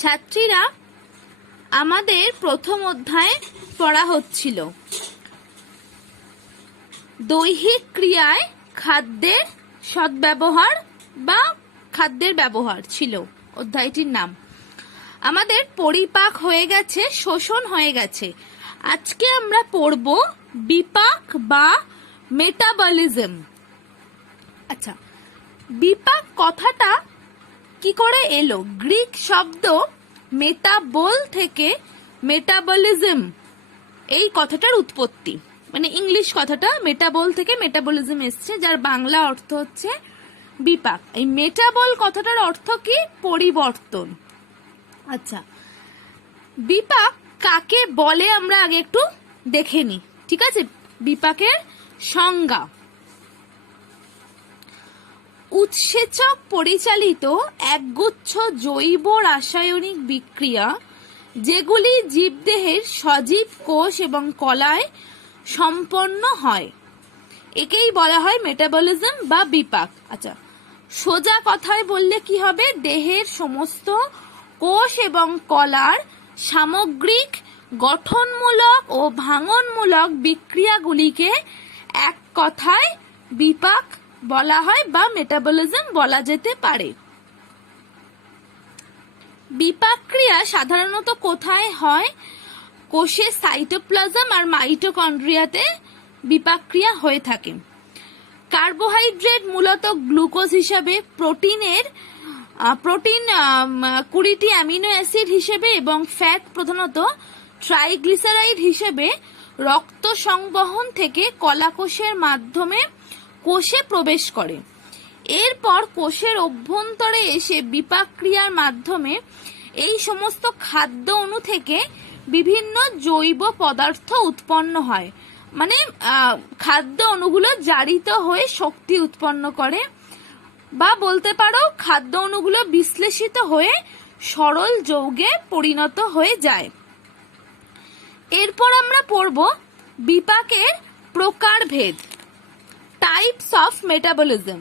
ছাত্রীরা, আমাদের প্রথম অধ্যায়ে পড়া হচ্ছিল দৈহিক ক্রিয়ায় খাদ্যের সদ্ব্যবহার বা খাদ্যের ব্যবহার ছিল অধ্যায়টির নাম। আমাদের পরিপাক হয়ে গেছে, শোষণ হয়ে গেছে। আজকে আমরা পড়ব বিপাক বা মেটাবলিজম। আচ্ছা, বিপাক কথাটা কি করে এলো? গ্রিক শব্দ মেটাবল থেকে মেটাবলিজম, এই কথাটার উৎপত্তি, মানে ইংলিশ কথাটা মেটাবল থেকে মেটাবলিজম এসছে, যার বাংলা অর্থ হচ্ছে বিপাক। এই মেটাবল কথাটার অর্থ কি? পরিবর্তন। আচ্ছা, বিপাক কাকে বলে আমরা আগে একটু দেখে নিই, ঠিক আছে? বিপাকের সংজ্ঞা: উৎসেচক পরিচালিত একগুচ্ছ জৈব রাসায়নিক বিক্রিয়া যেগুলি জীবদেহের সজীব কোষ এবং কলায় সম্পন্ন হয়, একেই বলা হয় মেটাবলিজম বা বিপাক। আচ্ছা, সোজা কথায় বললে কি হবে? দেহের সমস্ত কোষ এবং কলার সামগ্রিক গঠনমূলক ও ভাঙনমূলক বিক্রিয়াগুলিকে এক কথায় বিপাক বলা হয় বা মেটাবলিজম বলা যেতে পারে। বিপাক ক্রিয়া সাধারণত কোথায় হয়? কোষে সাইটোপ্লাজম আর মাইটোকন্ড্রিয়াতে বিপাক ক্রিয়া হয়ে থাকে। কার্বোহাইড্রেট মূলত গ্লুকোজ হিসাবে, প্রোটিন 20টি অ্যামিনো অ্যাসিড হিসেবে এবং ফ্যাট প্রধানত ট্রাইগ্লিসারাইড হিসেবে রক্ত সংবহন থেকে কলাকোষের মাধ্যমে কোষে প্রবেশ করে। এরপর কোষের অভ্যন্তরে এসে বিপাক ক্রিয়ার মাধ্যমে এই সমস্ত খাদ্য অণু থেকে বিভিন্ন জৈব পদার্থ উৎপন্ন হয়। মানে খাদ্য অণুগুলো জারিত হয়ে শক্তি উৎপন্ন করে, বা বলতে পারো খাদ্য অণুগুলো বিশ্লেষিত হয়ে সরল যৌগে পরিণত হয়ে যায়। এরপর আমরা পড়ব বিপাকের প্রকারভেদ, টাইপস অফ মেটাবলিজম।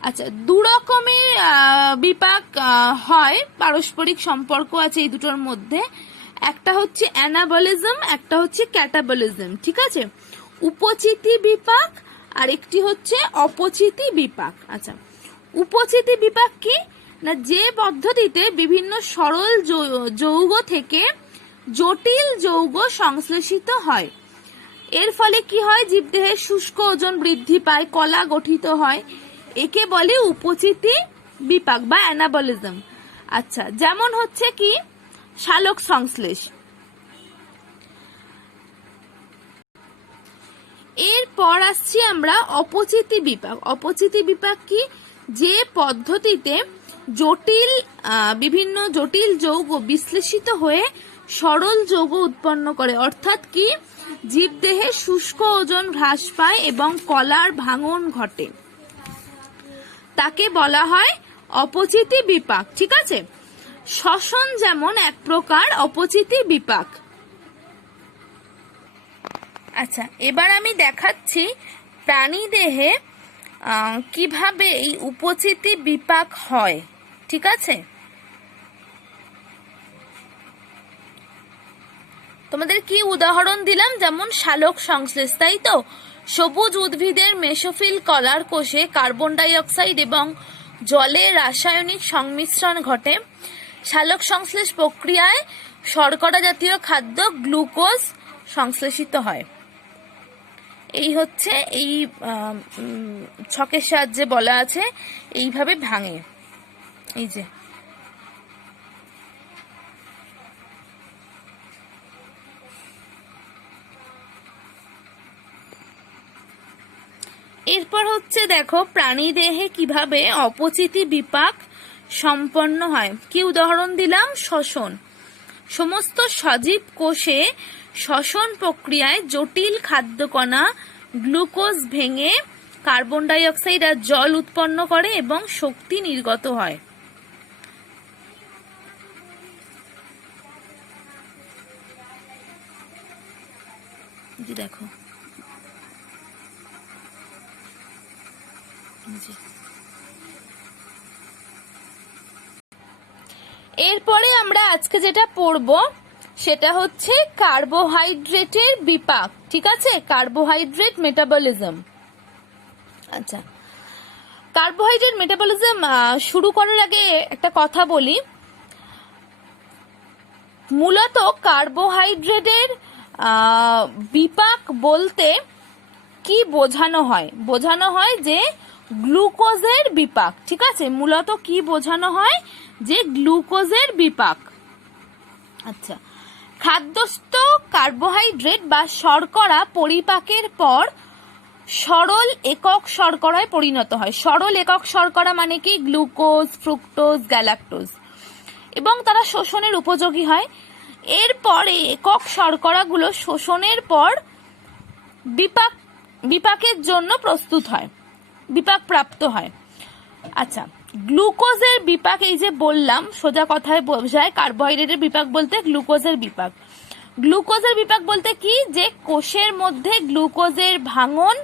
আচ্ছা, দু রকমের বিপাক হয়, পারস্পরিক সম্পর্ক আছে এই দুটোর মধ্যে। একটা হচ্ছে অ্যানাবলিজম, একটা হচ্ছে ক্যাটাবলিজম, ঠিক আছে? উপচিতি বিপাক আর একটি হচ্ছে অপচিতি বিপাক। আচ্ছা, উপচিতি বিপাক কি না? যে পদ্ধতিতে বিভিন্ন সরল যৌগ থেকে জটিল যৌগ সংশ্লেষিত হয়, এর ফলে কি হয়? জীবদেহের শুষ্ক ওজন বৃদ্ধি পায়, কলা গঠিত হয়, একে বলে উপচিতি বিপাক বা অ্যানাবলিজম। আচ্ছা, যেমন হচ্ছে কি সালোক সংশ্লেষ। এরপর আসছি আমরা অপচিতি বিপাক। অপচিতি বিপাক কি? যে পদ্ধতিতে বিভিন্ন জটিল যৌগ বিশ্লেষিত হয়ে সরল যৌগ উৎপন্ন করে, অর্থাৎ কি জীবদেহের শুষ্ক ওজন হ্রাস পায় এবং কলার ভাঙন ঘটে, তাকে বলা হয় অপচিতি বিপাক, ঠিক আছে? শ্বসন যেমন এক প্রকার অপচিতি বিপাক। আচ্ছা, এবার আমি দেখাচ্ছি প্রাণীদেহে কিভাবে এই উপচিতি বিপাক হয়, ঠিক আছে? তোমাদের কি উদাহরণ দিলাম? যেমন সালোক সংশ্লেষ, তাই তো? সবুজ উদ্ভিদের মেসোফিল কলার কোষে কার্বন ডাই অক্সাইড এবং জলের রাসায়নিক সংমিশ্রণ ঘটে। সালোক সংশ্লেষ প্রক্রিয়ায় শর্করা জাতীয় খাদ্য গ্লুকোজ সংশ্লেষিত হয়। এই হচ্ছে এই ছকের সাহায্যে বলা আছে, এইভাবে ভাঙে। এই যে এরপর হচ্ছে দেখো প্রাণীদেহে কিভাবে অপচিতি বিপাক সম্পন্ন হয়। কি উদাহরণ দিলাম? শ্বসন। সমস্ত সজীব কোষে শ্বসন প্রক্রিয়ায় জটিল খাদ্যকণা গ্লুকোজ ভেঙে কার্বন ডাই অক্সাইড আর জল উৎপন্ন করে এবং শক্তি নির্গত হয়। দেখো এরপরে আমরা আজকে যেটা পড়ব সেটা হচ্ছে কার্বোহাইড্রেটের বিপাক। ঠিক আছে, কার্বোহাইড্রেট মেটাবলিজম। আচ্ছা, কার্বোহাইড্রেট মেটাবলিজম শুরু করার আগে একটা কথা বলি। মূলত কার্বোহাইড্রেটের বিপাক বলতে কি বোঝানো হয়? বোঝানো হয় যে গ্লুকোজের বিপাক। ঠিক আছে, মূলত কি বোঝানো হয়? যে গ্লুকোজের বিপাক। আচ্ছা, খাদ্যস্থ কার্বোহাইড্রেট বা শর্করা পরিপাকের পর সরল একক শর্করায় পরিণত হয়। সরল একক শর্করা মানে কি? গ্লুকোজ, ফ্রুক্টোজ, গ্যালাক্টোজ, এবং তারা শোষণের উপযোগী হয়। এরপর এই একক শর্করাগুলো শোষণের পর বিপাকের জন্য প্রস্তুত হয়, বিপাক প্রাপ্ত হয়। আচ্ছা, গ্লুকোজের বিপাক, এই যে বললাম সোজা কথায় বোঝায় কার্বোহাইড্রেটের বিপাক বলতে গ্লুকোজের বিপাক। গ্লুকোজের বিপাক বলতে কি? যে কোষের মধ্যে গ্লুকোজের ভাঙন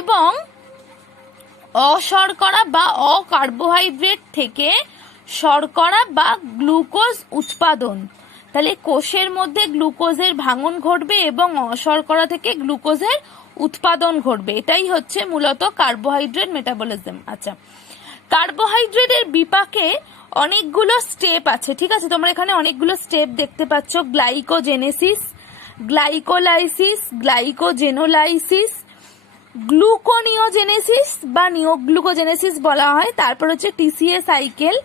এবং অশর্করা বা অকার্বোহাইড্রেট থেকে শর্করা বা গ্লুকোজ উৎপাদন। তাহলে কোষের মধ্যে গ্লুকোজের ভাঙন ঘটবে এবং অশর্করা থেকে গ্লুকোজের উৎপাদন ঘটবে। এটাই হচ্ছে মূলত কার্বোহাইড্রেট মেটাবলিজম। আচ্ছা, কার্বোহাইড্রেটের বিপাকে অনেকগুলো স্টেপ আছে। ঠিক আছে, তোমরা এখানে অনেকগুলো স্টেপ দেখতে পাচ্ছ। গ্লাইকোজেনেসিস, গ্লাইকোলাইসিস, গ্লাইকোজেনোলাইসিস, গ্লুকোনিওজেনেসিস বা নিওগ্লুকোজেনেসিস বলা হয়। তারপর হচ্ছে TCA cycle,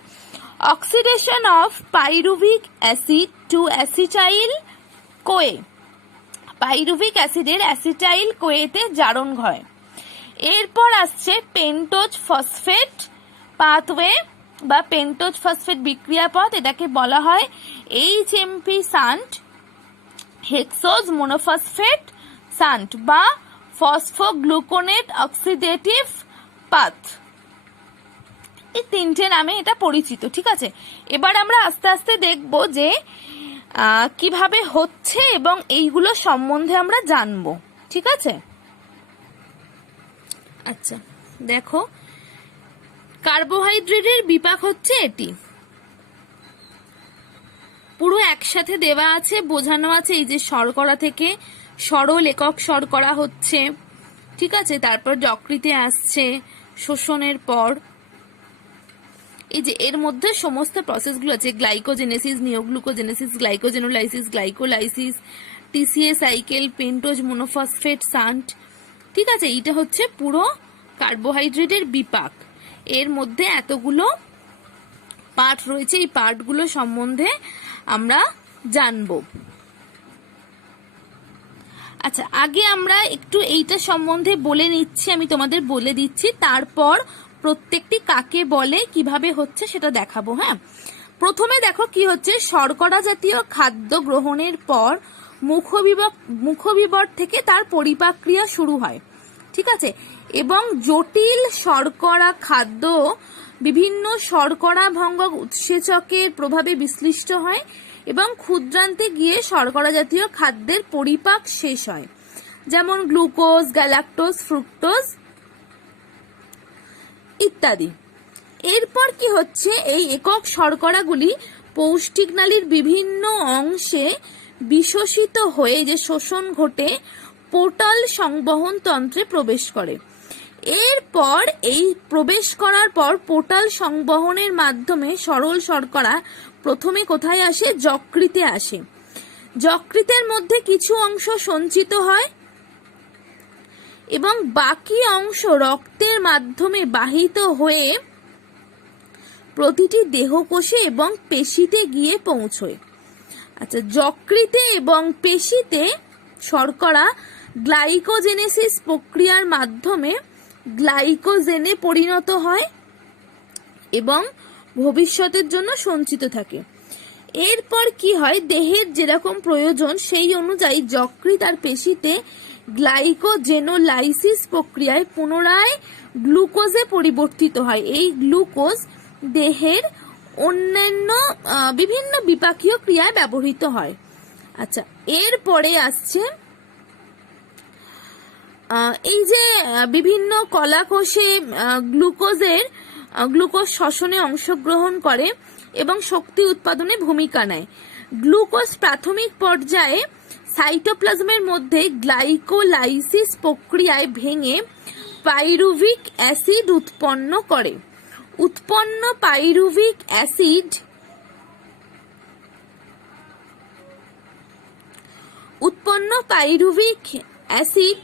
oxidation of pyruvic acid to acetyl CoA, pyruvic অ্যাসিডের অ্যাসিটাইল কোয়েতে জারণ হয়। এরপর আসছে পেন্টোজ ফসফেট পাথওয়ে বা পেন্টোজ ফসফেট বিক্রিয়াপথ, এটাকে বলা হয় HMP shunt, hexose monophosphate shunt বা ফসফোগ্লুকোনেট অক্সিডেটিভ পাথ। এই তিনটে নামে এটা পরিচিত। ঠিক আছে, এবার আমরা আস্তে আস্তে দেখব যে কিভাবে হচ্ছে এবং এইগুলো সম্বন্ধে আমরা জানবো। ঠিক আছে, আচ্ছা দেখো, কার্বোহাইড্রেটের বিপাক হচ্ছে এটি, পুরো একসাথে দেওয়া আছে, বোঝানো আছে। এই যে শর্করা থেকে সরল একক শর্করা হচ্ছে, ঠিক আছে, তারপর যকৃতে আসছে শোষণের পর। এই যে এর মধ্যে সমস্ত প্রসেসগুলো আছে, glycogenesis, neoglucogenesis, glycogenolysis, glycolysis, TCA cycle, pentose monophosphate shunt. ঠিক আছে, এইটা হচ্ছে পুরো কার্বোহাইড্রেটের বিপাক। এর মধ্যে এতগুলো পার্ট রয়েছে, এই পার্টগুলো সম্বন্ধে আমরা জানবো। আচ্ছা, আগে আমরা একটু এইটা সম্বন্ধে বলে নিচ্ছি, আমি তোমাদের বলে দিচ্ছি, তারপর প্রত্যেকটি কাকে বলে কিভাবে হচ্ছে সেটা দেখাবো। হ্যাঁ, প্রথমে দেখো কি হচ্ছে, শর্করা জাতীয় খাদ্য গ্রহণের পর মুখবিবর থেকে তার পরিপাক ক্রিয়া শুরু হয়। ঠিক আছে, এবং জটিল শর্করা খাদ্য বিভিন্ন শর্করা ভঙ্গক উৎসেচকের প্রভাবে বিশ্লিষ্ট হয় এবং ক্ষুদ্রান্তে গিয়ে শর্করা জাতীয় খাদ্যের পরিপাক শেষ হয়, যেমন গ্লুকোজ, গ্যালাক্টোজ, ফ্রুক্টোজ ইত্যাদি। এরপর কি হচ্ছে, এই একক শর্করাগুলি পৌষ্টিক নালীর বিভিন্ন অংশে বিশোষিত হয়ে যে শোষণ ঘটে পোর্টাল সংবহন তন্ত্রে প্রবেশ করে। এরপর এই প্রবেশ করার পর পোর্টাল সংবহনের মাধ্যমে সরল শর্করা প্রথমে কোথায় আসে? যকৃতে আসে। যকৃতের মধ্যে কিছু অংশ সঞ্চিত হয় এবং বাকি অংশ রক্তের মাধ্যমে বাহিত হয়ে প্রতিটি দেহকোষে এবং পেশিতে গিয়ে পৌঁছয়। আচ্ছা, যকৃতে এবং পেশিতে শর্করা গ্লাইকোজেনেসিস প্রক্রিয়ার মাধ্যমে গ্লাইকোজেনে পরিণত হয় এবং ভবিষ্যতের জন্য সঞ্চিত থাকে। এরপর কি হয়, দেহের যেরকম প্রয়োজন সেই অনুযায়ী যকৃৎ আর পেশিতে গ্লাইকোজেনোলাইসিস প্রক্রিয়ায় পুনরায় গ্লুকোজে পরিবর্তিত হয়। এই গ্লুকোজ দেহের অন্যান্য বিভিন্ন বিপাকীয় ক্রিয়ায় ব্যবহৃত হয়। আচ্ছা, এরপরে আসছে এই যে বিভিন্ন কলাকোষে গ্লুকোজ শ্বসনে অংশগ্রহণ করে এবং শক্তি উৎপাদনে ভূমিকা নেয়। গ্লুকোজ প্রাথমিক পর্যায়ে সাইটোপ্লাজমের মধ্যে গ্লাইকোলাইসিস প্রক্রিয়ায় ভেঙে পাইরুভিক অ্যাসিড উৎপন্ন করে। উৎপন্ন পাইরুভিক অ্যাসিড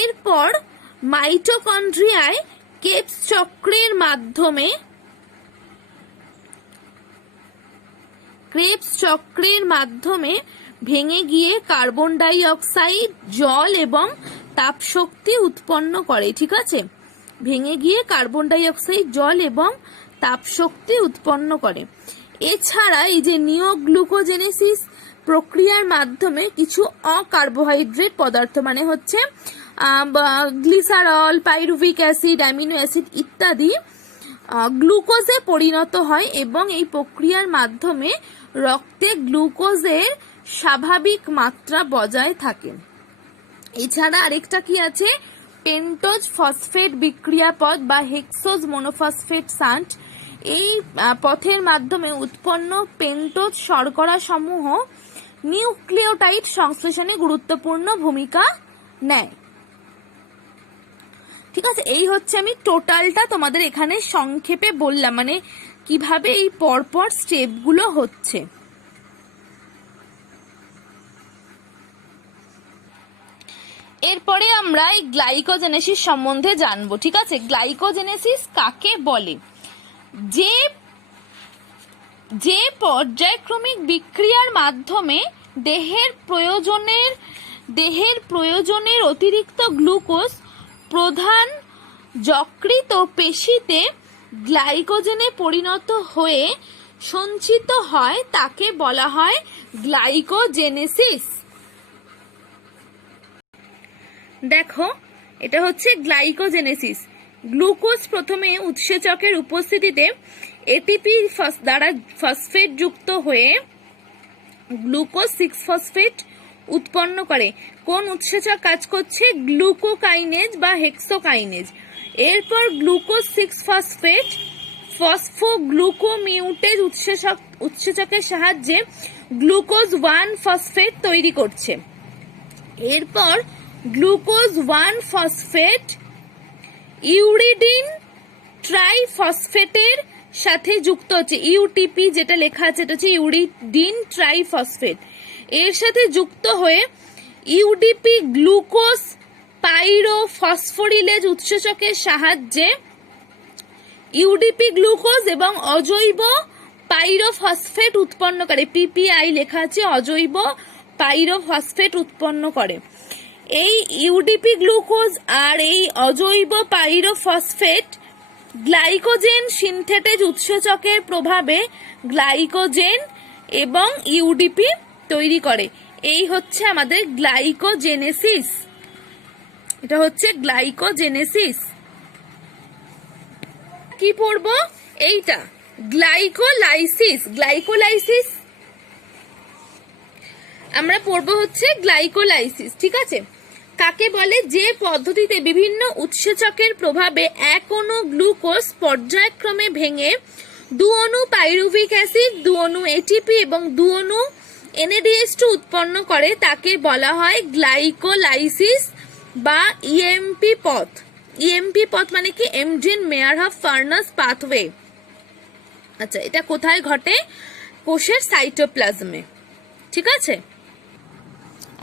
এরপর মাইটোকন্ড্রিয়ায় কেপস চক্রের মাধ্যমে ভেঙে গিয়ে কার্বন ডাই অক্সাইড, জল এবং তাপশক্তি উৎপন্ন করে। ঠিক আছে, ভেঙে গিয়ে কার্বন ডাই অক্সাইড, জল এবং তাপশক্তি উৎপন্ন করে। এছাড়া এই যে নিওগ্লুকোজেনেসিস প্রক্রিয়ার মাধ্যমে কিছু অকার্বোহাইড্রেট পদার্থ মানে হচ্ছে glycerol, pyruvic acid, amino acid ইত্যাদি গ্লুকোজে পরিণত হয় এবং এই প্রক্রিয়ার মাধ্যমে রক্তে গ্লুকোজের স্বাভাবিক মাত্রা বজায় থাকে। এছাড়া আরেকটা কি আছে, পেন্টোজ ফসফেট বিক্রিয়া পথ বা হেক্সোজ মনোফসফেট শান্ট। এই পথের মাধ্যমে উৎপন্ন পেন্টোজ শর্করা সমূহ নিউক্লিওটাইড সংশ্লেষণে গুরুত্বপূর্ণ ভূমিকা নেয়। ঠিক আছে, এই হচ্ছে আমি টোটালটা তোমাদের এখানে সংক্ষেপে বললাম, মানে কিভাবে এই পরপর স্টেপগুলো হচ্ছে। এরপরে আমরা এই গ্লাইকোজেনেসিস সম্বন্ধে জানবো। ঠিক আছে, গ্লাইকোজেনেসিস কাকে বলে? যে পর্যায়ক্রমিক বিক্রিয়ার মাধ্যমে দেহের প্রয়োজনের অতিরিক্ত গ্লুকোজ প্রধান যকৃৎ ও পেশিতে গ্লাইকোজেনে পরিণত হয়ে সঞ্চিত হয় তাকে বলা হয় গ্লাইকোজেনেসিস। দেখো, এটা হচ্ছে গ্লাইকোজেনেসিস। গ্লুকোজ প্রথমে উৎসেচকের উপস্থিতিতে এটিপি দ্বারা ফসফেট যুক্ত হয়ে গ্লুকোজ 6 ফসফেট উৎপন্ন করে। কোন উৎসেচক কাজ করছে? গ্লুকোকাইনেজ বা হেক্সোকাইনেজ। এরপর গ্লুকোজ 6 ফসফেট ফসফোগ্লুকোমিউটেজ উৎসেচকের সাহায্যে গ্লুকোজ 1 ফসফেট তৈরি করছে। এরপর গ্লুকোজ 1 ফসফেট ইউরিডিন ট্রাইফসফেটের সাথে যুক্ত হচ্ছে। ইউটিপি যেটা লেখা আছে এটা হচ্ছে ইউরিডিন ট্রাইফসফেট। এর সাথে যুক্ত হয়ে ইউডিপি গ্লুকোজ পাইরোফসফোরিলেজ উৎসেচকের সাহায্যে ইউডিপি গ্লুকোজ এবং অজৈব পাইরোফসফেট উৎপন্ন করে। পিপিআই লেখা আছে, অজৈব পাইরোফসফেট উৎপন্ন করে। এই ইউডিপি গ্লুকোজ আর এই অজৈব পাইরোফসফেট গ্লাইকোজেন সিনথেটেজ উৎসেচকের প্রভাবে গ্লাইকোজেন এবং ইউডিপি তৈরি করে। এই হচ্ছে আমাদের গ্লাইকোজেনেসিস। এটা হচ্ছে গ্লাইকোজেনেসিস। কি পড়বো? এইটা গ্লাইকোলাইসিস। গ্লাইকোলাইসিস আমরা পড়বো হচ্ছে গ্লাইকোলাইসিস। ঠিক আছে, কাকে বলে? যে পদ্ধতিতে বিভিন্ন উৎসেচকের প্রভাবে এক অণু গ্লুকোজ পর্যায়ক্রমে ভেঙে 2 অণু পাইরুভিক অ্যাসিড, 2 অণু এটিপি এবং 2 অণু NADH2 উৎপন্ন করে তাকে বলা হয় গ্লাইকোলাইসিস বা ইএমপি পথ। ইএমপি পথ মানে কি? এমজিন মেয়ারহফ ফার্নাস পাথওয়ে। আচ্ছা, এটা কোথায় ঘটে? কোষের সাইটোপ্লাজমে। ঠিক আছে,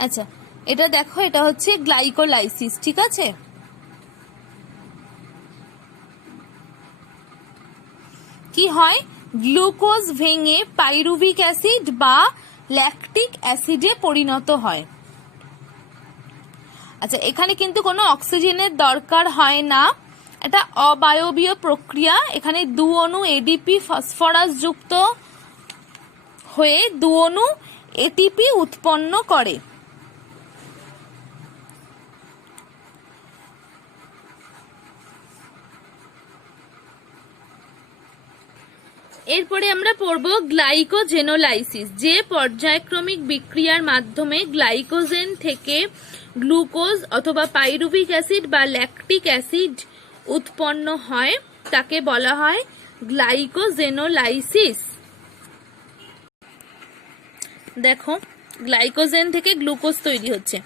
আচ্ছা এটা দেখো, এটা হচ্ছে গ্লাইকোলাইসিস। ঠিক আছে, কি হয়? গ্লুকোজ ভেঙে পাইরুভিক অ্যাসিড বা ল্যাকটিক অ্যাসিডে পরিণত হয়। আচ্ছা, এখানে কিন্তু কোনো অক্সিজেনের দরকার হয় না, এটা অবায়বীয় প্রক্রিয়া। এখানে 2 অণু এডিপি ফসফরাস যুক্ত হয়ে 2 অণু এটিপি উৎপন্ন করে। এরপরে আমরা পড়ব গ্লাইকোজেনোলাইসিস। যে পর্যায়ক্রমিক বিক্রিয়ার মাধ্যমে গ্লাইকোজেন থেকে গ্লুকোজ অথবা পাইরুভিক অ্যাসিড বা ল্যাকটিক অ্যাসিড উৎপন্ন হয় তাকে বলা হয় গ্লাইকোজেনোলাইসিস। দেখো, গ্লাইকোজেন থেকে গ্লুকোজ তৈরি হচ্ছে।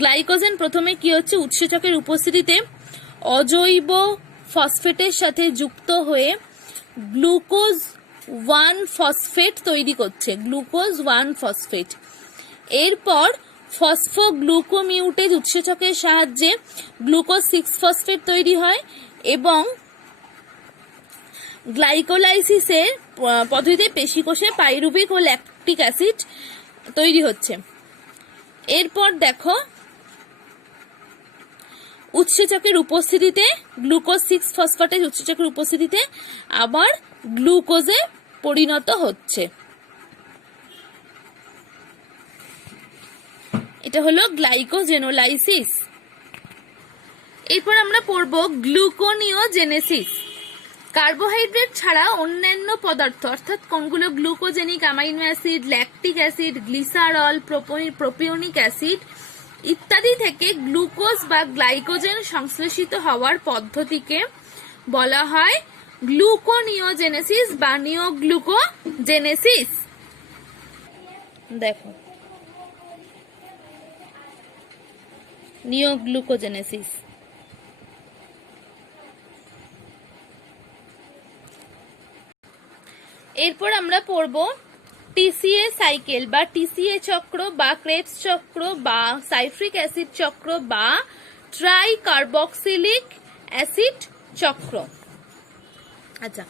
গ্লাইকোজেন প্রথমে কি হচ্ছে, উৎসেচকের উপস্থিতিতে অজৈব ফসফেটের সাথে যুক্ত হয়ে গ্লুকোজ 1 ফসফেট তৈরি করছে, গ্লুকোজ 1 ফসফেট। এরপর ফসফোগ্লুকোমিউটেজ উৎসেচকের সাহায্যে গ্লুকোজ 6 ফসফেট তৈরি হয় এবং গ্লাইকোলাইসিসের পদ্ধতিতে পেশিকোষে পাইরুভিক ও ল্যাকটিক অ্যাসিড তৈরি হচ্ছে। এরপর দেখো, উৎসেচকের উপস্থিতিতে গ্লুকোজ 6 ফসফেটেজ উৎসেচকের উপস্থিতিতে আবার গ্লুকোজে পরিণত হচ্ছে। এটা হলো গ্লাইকোজেনোলাইসিস। এরপর আমরা পড়ব গ্লুকোনিওজেনেসিস। কার্বোহাইড্রেট ছাড়া অন্যান্য পদার্থ অর্থাৎ কোনগুলো, glucogenic amino acid, lactic acid, glycerol, propionic acid ইত্যাদি থেকে গ্লুকোজ বা গ্লাইকোজেন সংশ্লেষিত হওয়ার পদ্ধতিকে বলা হয় গ্লুকোনিওজেনেসিস বা নিওগ্লুকোজেনেসিস। দেখো, নিওগ্লুকোজেনেসিস। এরপর আমরা পড়ব টিসিএ সাইকেল বা টিসিএ চক্র বা ক্রেবস চক্র বা সাইট্রিক অ্যাসিড চক্র বা ট্রাইকার্বক্সিলিক অ্যাসিড চক্র। আচ্ছা,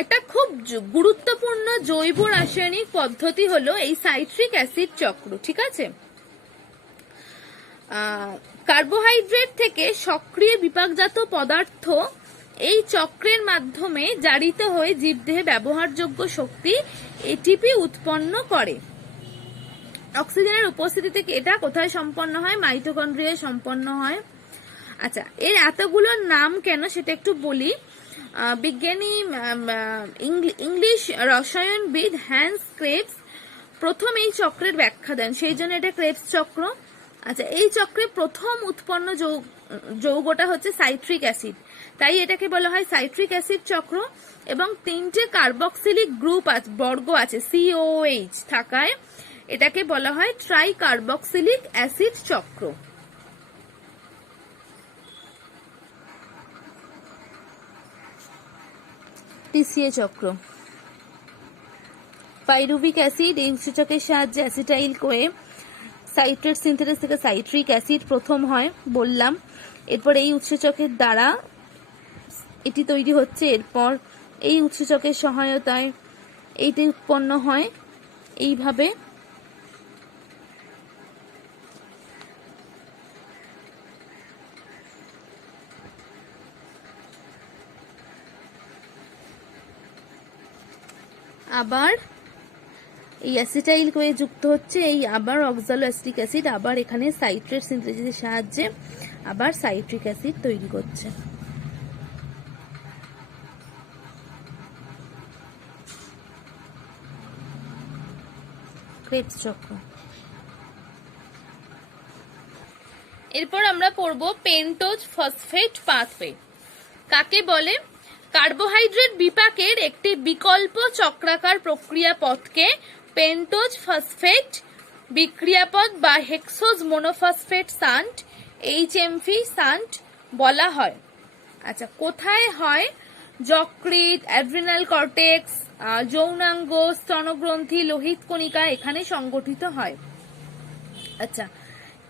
একটা খুব গুরুত্বপূর্ণ জৈব রাসায়নিক পদ্ধতি হলো এই সাইট্রিক অ্যাসিড চক্র, ঠিক আছে। কার্বোহাইড্রেট থেকে সক্রিয় বিপাকজাত পদার্থ এই চক্রের মাধ্যমে জারিত হয়ে জীবদেহে ব্যবহারযোগ্য শক্তি এটিপি উৎপন্ন করে। অক্সিজেনের উপস্থিতিতে এটা কোথায় সম্পন্ন হয়, মাইটোকন্ড্রিয়ায় সম্পন্ন হয়। আচ্ছা, এর এতগুলো নাম কেন সেটা একটু বলি। বিজ্ঞানী ইংলিশ রসায়নবিদ হ্যান্স ক্রেবস প্রথম এই চক্রের ব্যাখ্যা দেন, সেই জন্য এটা ক্রেবস চক্র। আচ্ছা, এই চক্রে প্রথম উৎপন্ন যৌগটা হচ্ছে সাইট্রিক অ্যাসিড, তাই এটাকে বলা হয় সাইট্রিক অ্যাসিড চক্র। এবং 3টে কার্বক্সিলিক গ্রুপ বর্গ আছে COH থাকায় এটাকে বলা হয় ট্রাইকার্বক্সিলিক অ্যাসিড চক্র। টিসিএ চক্র, পাইরুভিক অ্যাসিড এই উৎসেচকের সাহায্যে অ্যাসিটাইল কোয়ে সাইট্রেট সিনথেসিস থেকে সাইট্রিক অ্যাসিড প্রথম হয় বললাম। এরপর এই উৎসেচকের দ্বারা এটি তৈরি হচ্ছে, এরপর এই উৎসেচকের সহায়তায় এইটি উৎপন্ন হয়। এইভাবে আবার এই অ্যাসিটাইল কোয়ে যুক্ত হচ্ছে, এই আবার অক্সালো অ্যাসিটিক অ্যাসিড আবার এখানে সাইট্রেট সিনথেসিসের সাহায্যে আবার সাইট্রিক অ্যাসিড তৈরি করছে। ক্রেবস চক্র। এরপর আমরা পড়ব পেন্টোজ ফসফেট পাথওয়ে। কাকে বলে? কার্বোহাইড্রেট বিপাকের একটি বিকল্প চক্রাকার প্রক্রিয়াপথকে পেন্টোজ ফসফেট বিক্রিয়াপথ বা হেক্সোজ মোনোফসফেট সান্ট HMF সান্ট বলা হয়। আচ্ছা, কোথায় হয়? যকৃৎ, অ্যাড্রিনাল কর্টেক্স, যৌনাঙ্গ, স্তনগ্রন্থি, লোহিত কণিকা এখানে সংগঠিত হয়। আচ্ছা,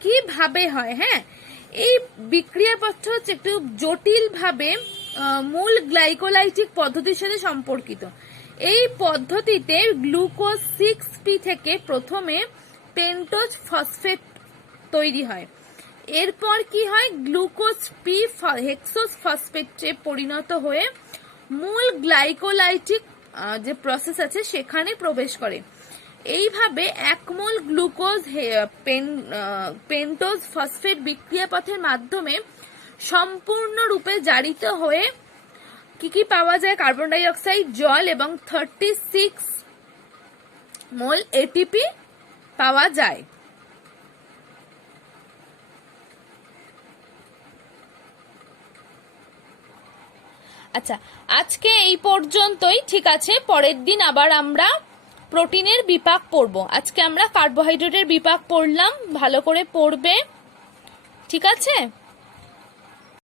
কিভাবে হয়? হ্যাঁ, এই বিক্রিয়াপথ হচ্ছে একটু জটিল ভাবে মূল গ্লাইকোলাইটিক পদ্ধতির সাথে সম্পর্কিত। এই পদ্ধতিতে গ্লুকোজ 6P থেকে প্রথমে পেন্টোজ ফসফেট তৈরি হয়। এরপর কি হয়? গ্লুকোজ পি হেক্সোজ ফসফেটে পরিণত হয়ে মূল গ্লাইকোলাইটিক যে প্রসেস আছে সেখানে প্রবেশ করে। এইভাবে 1 মোল গ্লুকোজ পেন্টোজ ফসফেট বিক্রিয়াপথের মাধ্যমে সম্পূর্ণরূপে জারিত হয়ে কি কি পাওয়া যায়? কার্বন ডাই অক্সাইড, জল এবং 36 মোল এটিপি পাওয়া যায়। আচ্ছা, আজকে এই পর্যন্তই, ঠিক আছে। পরের দিন আবার আমরা প্রোটিনের বিপাক পড়ব। আজকে আমরা কার্বোহাইড্রেটের বিপাক পড়লাম, ভালো করে পড়বে, ঠিক আছে।